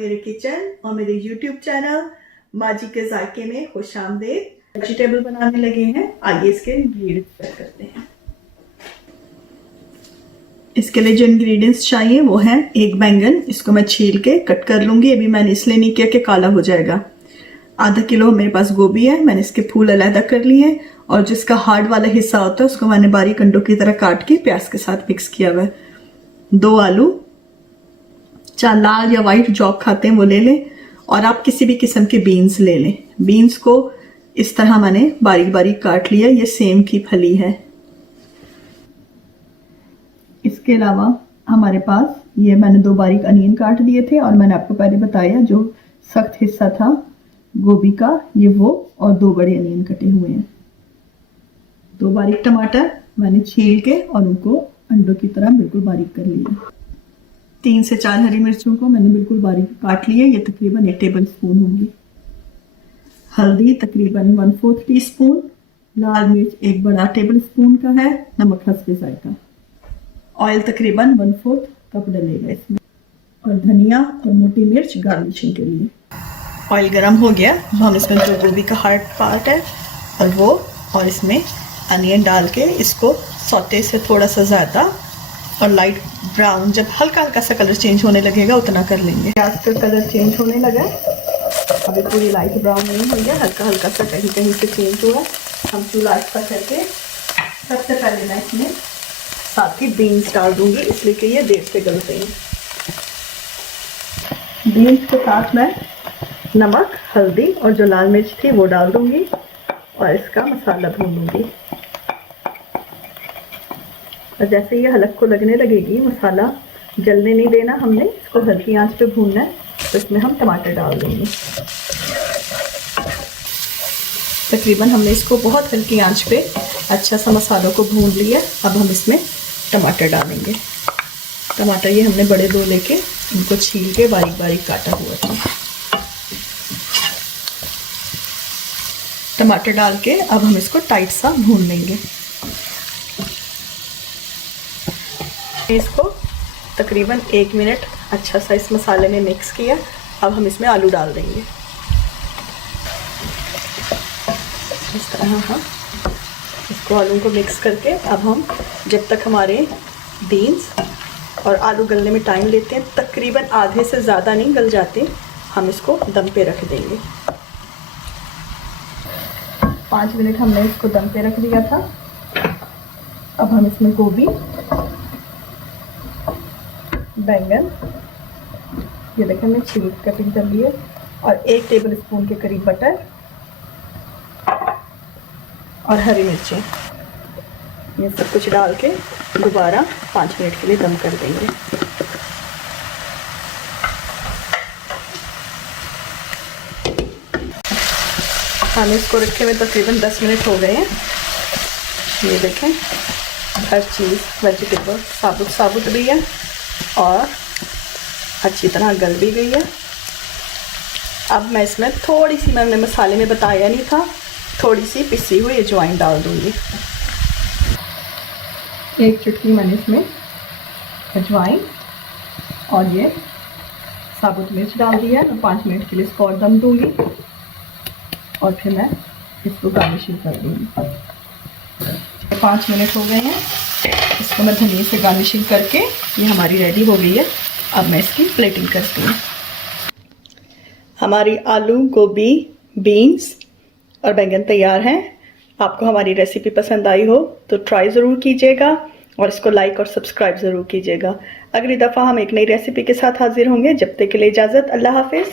मेरे किचन और मेरे YouTube चैनल माजी के जायके में खुशामदीद। वेजिटेबल बनाने लगे हैं, आइए इसके इंग्रेडिएंट्स चेक करते हैं। इसके लिए जो इंग्रेडिएंट्स चाहिए वो है एक बैंगन, इसको मैं छील के कट कर लूंगी। अभी मैंने इसलिए नहीं किया कि काला हो जाएगा। आधा किलो मेरे पास गोभी है, मैंने इसके फूल अलग कर लिए हैं और जिसका हार्ड वाला हिस्सा होता है उसको मैंने बारीक अंडों की तरह काट के प्याज के साथ मिक्स किया हुआ है। 2 आलू, चाहे लाल या व्हाइट जो आप खाते हैं वो ले लें, और आप किसी भी किस्म के बीन्स ले लें। बीन्स को इस तरह मैंने बारीक बारीक काट लिया, ये सेम की फली है। इसके अलावा हमारे पास ये मैंने 2 बारीक अनियन काट दिए थे और मैंने आपको पहले बताया जो सख्त हिस्सा था गोभी का ये वो, और 2 बड़े अनियन कटे हुए हैं। 2 बारीक टमाटर मैंने छील के और उनको अंडों की तरह बिल्कुल बारीक कर लिया। 3 से 4 हरी मिर्चों को मैंने बिल्कुल बारीक काट लिया, ये तकरीबन 1 टेबल स्पून होंगी। हल्दी तकरीबन 1/4 टीस्पून, लाल मिर्च 1 बड़ा टेबल स्पून का है, नमक हस्बे जायका। ऑयल तकरीबन 1/4 कप डलेगा इसमें, और धनिया और मोटी मिर्च गार्निशिंग के लिए। ऑयल गर्म हो गया, हम इसमें जो गोभी का हार्ड पार्ट है और वो, और इसमें अनियन डाल के इसको सौते से थोड़ा सा ज़्यादा और लाइट ब्राउन, जब हल्का हल्का सा कलर चेंज होने लगेगा उतना कर लेंगे। प्याज का कलर चेंज होने लगा, अभी पूरी लाइट ब्राउन नहीं हुई है, हल्का हल्का सा कहीं कहीं से चेंज हुआ। हम चूल्हा अच्छा करके सबसे पहले मैं इसमें साथ ही बीन्स डाल दूंगी, इसलिए कि ये देर से गलते हैं। बीन्स के साथ मैं नमक, हल्दी और जो लाल मिर्च थी वो डाल दूंगी और इसका मसाला भून लूंगी। और जैसे ये हलक को लगने लगेगी, मसाला जलने नहीं देना हमने, इसको हल्की आंच पे भूनना है। तो इसमें हम टमाटर डाल देंगे। तकरीबन हमने इसको बहुत हल्की आंच पे अच्छा सा मसालों को भून लिया। अब हम इसमें टमाटर डालेंगे। टमाटर ये हमने बड़े 2 लेके इनको छील के बारीक बारीक काटा हुआ था। टमाटर डाल के अब हम इसको टाइट सा भून लेंगे। इसको तकरीबन 1 मिनट अच्छा सा इस मसाले में मिक्स किया। अब हम इसमें आलू डाल देंगे इस तरह। हाँ, इसको आलू को मिक्स करके अब हम, जब तक हमारे बीन्स और आलू गलने में टाइम लेते हैं, तकरीबन आधे से ज़्यादा नहीं गल जाते, हम इसको दम पे रख देंगे। 5 मिनट हमने इसको दम पे रख दिया था। अब हम इसमें गोभी, बैंगन, ये देखें मैं छील कटिंग कर लिए, और 1 टेबल स्पून के करीब बटर और हरी मिर्चें, ये सब कुछ डाल के दोबारा 5 मिनट के लिए दम कर देंगे। हमें इसको रखे हुए तकरीबन 10 मिनट हो गए हैं। ये देखें हर चीज़ वेजिटेबल साबुत भी है और अच्छी तरह गल भी गई है। अब मैं इसमें थोड़ी सी, मैंने मसाले में बताया नहीं था, थोड़ी सी पिसी हुई अजवाइन डाल दूंगी। 1 चुटकी मैंने इसमें अजवाइन और ये साबुत मिर्च डाल दिया है। मैं 5 मिनट के लिए इसको और दम दूंगी और फिर मैं इसको गार्निशिंग कर दूंगी। 5 मिनट हो गए हैं, इसको मैं धनिया से गार्निशिंग करके, ये हमारी रेडी हो गई है। अब मैं इसकी प्लेटिंग करती हूँ। हमारी आलू, गोभी, बीन्स और बैंगन तैयार हैं। आपको हमारी रेसिपी पसंद आई हो तो ट्राई ज़रूर कीजिएगा और इसको लाइक और सब्सक्राइब ज़रूर कीजिएगा। अगली दफ़ा हम एक नई रेसिपी के साथ हाजिर होंगे। जब तक के लिए इजाज़त, अल्लाह हाफिज़।